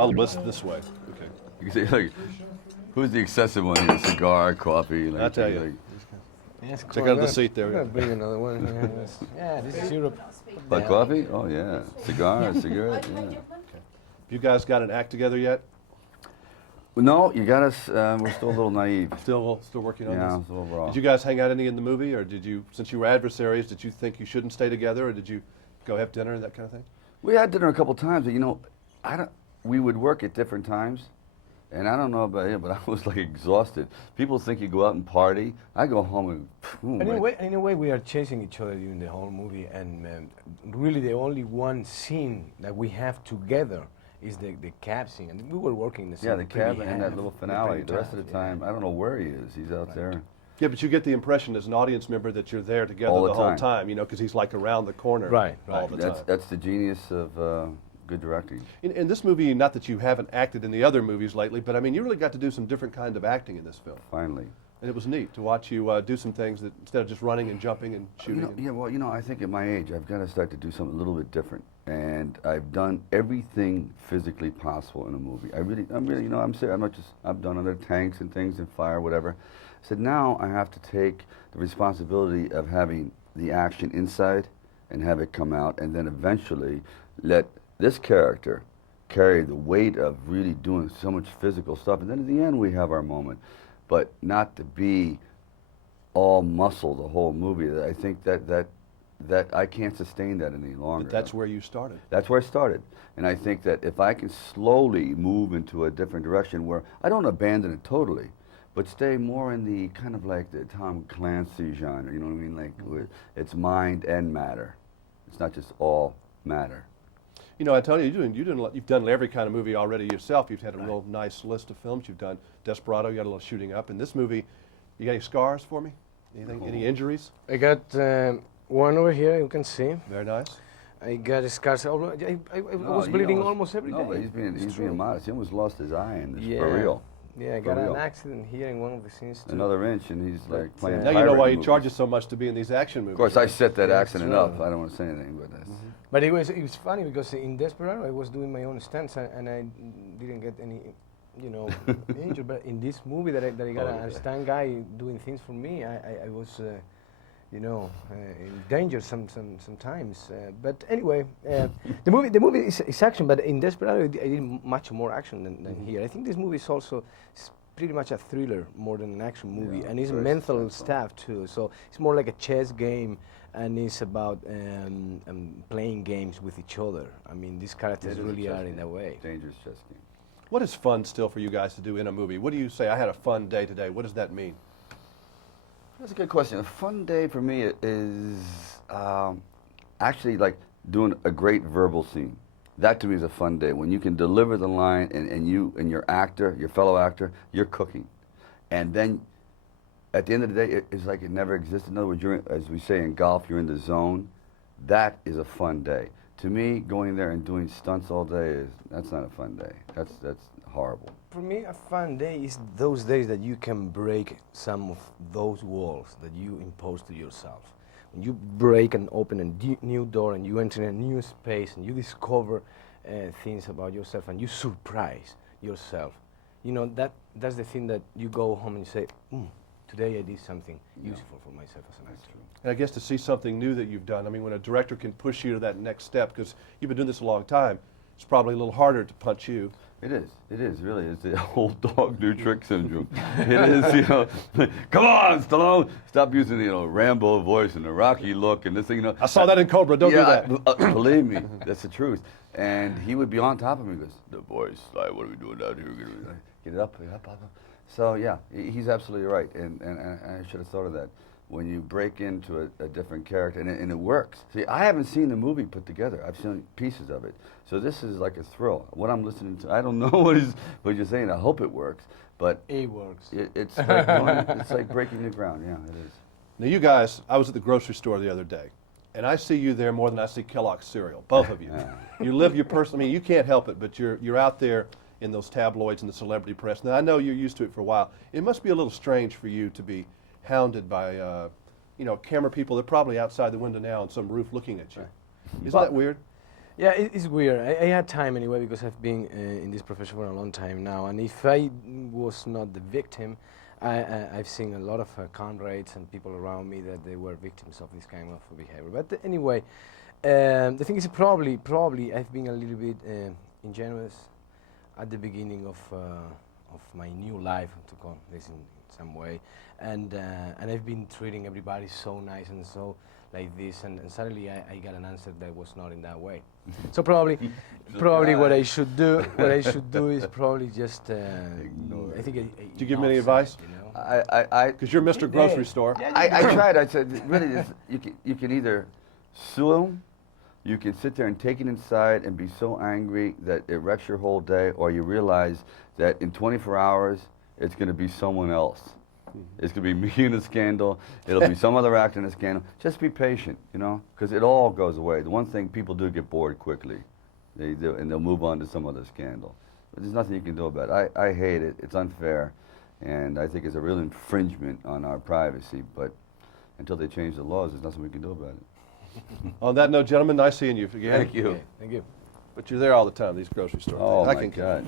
I'll list this way. Okay. You can say, like, who's the excessive one here? Cigar, coffee. Like, I'll tell you. like, Yes, Check out the seat there. We're gonna bring another one. Yeah, this is Europe. like coffee? Oh yeah. Cigar, cigarette. Yeah. You guys got an act together yet? No, you got us. We're still a little naive. Still working on Yeah, this? it's a little raw. Did you guys hang out any in the movie, or did you, since you were adversaries, did you think you shouldn't stay together, or did you go have dinner and that kind of thing? We had dinner a couple times, but you know, we would work at different times, and I don't know about you, but I was like exhausted. People think you go out and party. I go home and. In a way, we are chasing each other during the whole movie, and really the only one scene that we have together is the cab scene, and we were working the same. Yeah, the cab and that little finale. The rest of the time, I don't know where he is. He's out there. Yeah, but you get the impression as an audience member that you're there together All the the whole time. time, you know, because he's like around the corner all the time. That's the genius of good directing. In this movie, not that you haven't acted in the other movies lately, but I mean, you really got to do some different kind of acting in this film. Finally. And it was neat to watch you do some things that instead of just running and jumping and shooting. Yeah, well, you know, I think at my age, I've got to start to do something a little bit different. And I've done everything physically possible in a movie. I'm really, you know, I'm serious. I'm not just, I've done other tanks and things and fire, whatever. I said, now I have to take the responsibility of having the action inside and have it come out, and then eventually let this character carry the weight of really doing so much physical stuff. And then at the end, we have our moment. But not to be all muscle the whole movie. I think that I can't sustain that any longer. But that's where you started. That's where I started. And I think that if I can slowly move into a different direction where I don't abandon it totally, but stay more in the kind of like the Tom Clancy genre, you know what I mean? Like it's mind and matter. It's not just all matter. You know, I tell you, you've done every kind of movie already yourself. You've had a real nice list of films. You've done Desperado, you got a little shooting up. In this movie, you got any scars for me? Anything, any injuries? I got one over here, you can see. Very nice. I got scars. I was bleeding almost every day. No, but he's being modest. He almost lost his eye in this, Yeah. for real. Yeah, I got an accident here in one of the scenes too. Another inch, and he's like playing. Now you know why he movies. charges so much to be in these action movies. Of course, I set that accident right. up. I don't want to say anything, but that's. But it was funny because in Desperado I was doing my own stunts and I didn't get any, you know, injured. But in this movie that I got a stunt guy doing things for me, I was, you know, in danger sometimes. But anyway, the movie is action, but in Desperado I did much more action than here. I think this movie is also pretty much a thriller more than an action movie, and it's mental stuff too. So it's more like a chess game. And it's about playing games with each other. I mean, these characters really are in that way. Dangerous chess game. What is fun still for you guys to do in a movie? What do you say, I had a fun day today? What does that mean? That's a good question. A fun day for me is actually like doing a great verbal scene. That to me is a fun day. When you can deliver the line and you and your actor, your fellow actor, you're cooking. And then at the end of the day, it's like it never existed. In other words, as we say in golf, you're in the zone. That is a fun day. To me, going there and doing stunts all day, that's not a fun day. That's horrible. For me, a fun day is those days that you can break some of those walls that you impose to yourself. When you break and open a new door and you enter a new space and you discover things about yourself and you surprise yourself. You know, that's the thing that you go home and you say, today I did something useful for myself as an actor. And I guess to see something new that you've done, I mean, when a director can push you to that next step, because you've been doing this a long time, it's probably a little harder to punch you. It is, really. It's the old dog, new trick syndrome. It is, you know, come on, Stallone, stop using the, you know, Rambo voice and the Rocky look and this thing, you know. I saw that in Cobra, don't do that. Believe me, that's the truth. And he would be on top of me, he goes, the voice, like, what are we doing down here? Get it up, up. So yeah, he's absolutely right, and I should have thought of that. When you break into a different character, and it works. See, I haven't seen the movie put together. I've seen pieces of it. So this is like a thrill. What I'm listening to, I don't know what you're saying. I hope it works, but it works. It's like it's like breaking the ground. Yeah, it is. Now you guys, I was at the grocery store the other day, and I see you there more than I see Kellogg's cereal. Both of you. You live your personal. I mean, you can't help it, but you're out there in those tabloids and the celebrity press. Now, I know you're used to it for a while. It must be a little strange for you to be hounded by, you know, camera people. They're probably outside the window now on some roof looking at you. Isn't that weird? Yeah, it's weird. I had time anyway because I've been in this profession for a long time now, and if I was not the victim, I've seen a lot of comrades and people around me that they were victims of this kind of behavior. But anyway, the thing is probably I've been a little bit ingenuous at the beginning of my new life, to call this in some way, and I've been treating everybody so nice and so like this, and suddenly I got an answer that was not in that way. So probably what I should do is probably just I think. Did you give him any advice? You know? Because you're Mr. Grocery Store. I tried. I said, really, you can either sue him, you can sit there and take it inside and be so angry that it wrecks your whole day, or you realize that in 24 hours, it's going to be someone else. It's going to be me in a scandal. It'll be some other actor in a scandal. Just be patient, you know, because it all goes away. The one thing, people do get bored quickly. They do, and they'll move on to some other scandal. But there's nothing you can do about it. I hate it. It's unfair. And I think it's a real infringement on our privacy. But until they change the laws, there's nothing we can do about it. On that note, gentlemen, nice seeing you again. Thank you. Okay, thank you. But you're there all the time, these grocery store Oh, things. my God.